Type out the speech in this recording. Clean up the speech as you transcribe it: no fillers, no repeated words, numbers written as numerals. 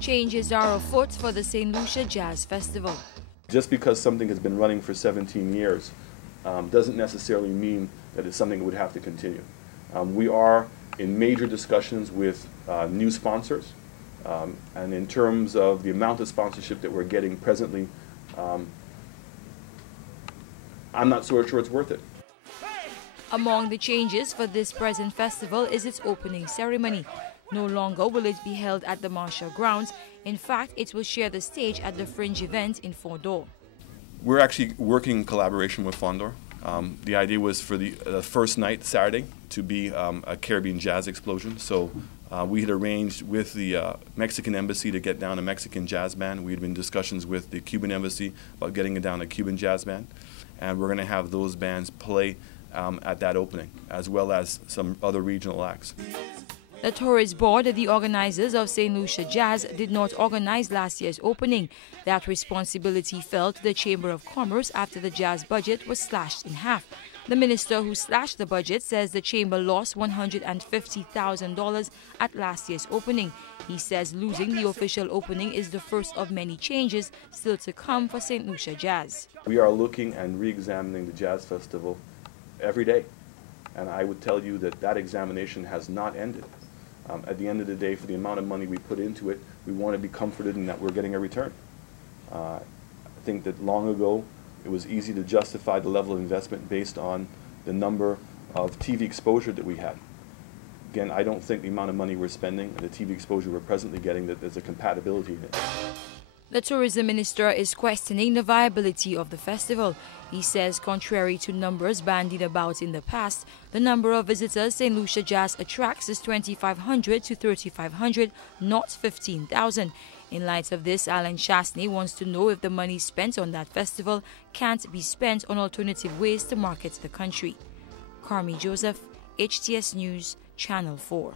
Changes are afoot for the St. Lucia Jazz Festival. Just because something has been running for 17 years doesn't necessarily mean that it's something that would have to continue. We are in major discussions with new sponsors, and in terms of the amount of sponsorship that we're getting presently, I'm not so sure it's worth it. Among the changes for this present festival is its opening ceremony. No longer will it be held at the Marshall Grounds. In fact, it will share the stage at the Fringe event in Fondor. We're actually working in collaboration with Fondor. The idea was for the first night, Saturday, to be a Caribbean jazz explosion. So we had arranged with the Mexican embassy to get down a Mexican jazz band. We had been in discussions with the Cuban embassy about getting down a Cuban jazz band. And we're going to have those bands play at that opening, as well as some other regional acts. The tourist board, the organizers of St. Lucia Jazz, did not organize last year's opening. That responsibility fell to the Chamber of Commerce after the jazz budget was slashed in half. The minister who slashed the budget says the chamber lost $150,000 at last year's opening. He says losing the official opening is the first of many changes still to come for St. Lucia Jazz. We are looking and re-examining the Jazz Festival every day. And I would tell you that that examination has not ended. At the end of the day, for the amount of money we put into it, we want to be comforted in that we're getting a return. I think that long ago, it was easy to justify the level of investment based on the number of TV exposure that we had. Again, I don't think the amount of money we're spending and the TV exposure we're presently getting, that there's a compatibility in it. The tourism minister is questioning the viability of the festival. He says contrary to numbers bandied about in the past, the number of visitors St. Lucia Jazz attracts is 2,500 to 3,500, not 15,000. In light of this, Alan Chastney wants to know if the money spent on that festival can't be spent on alternative ways to market the country. Carmi Joseph, HTS News, Channel 4.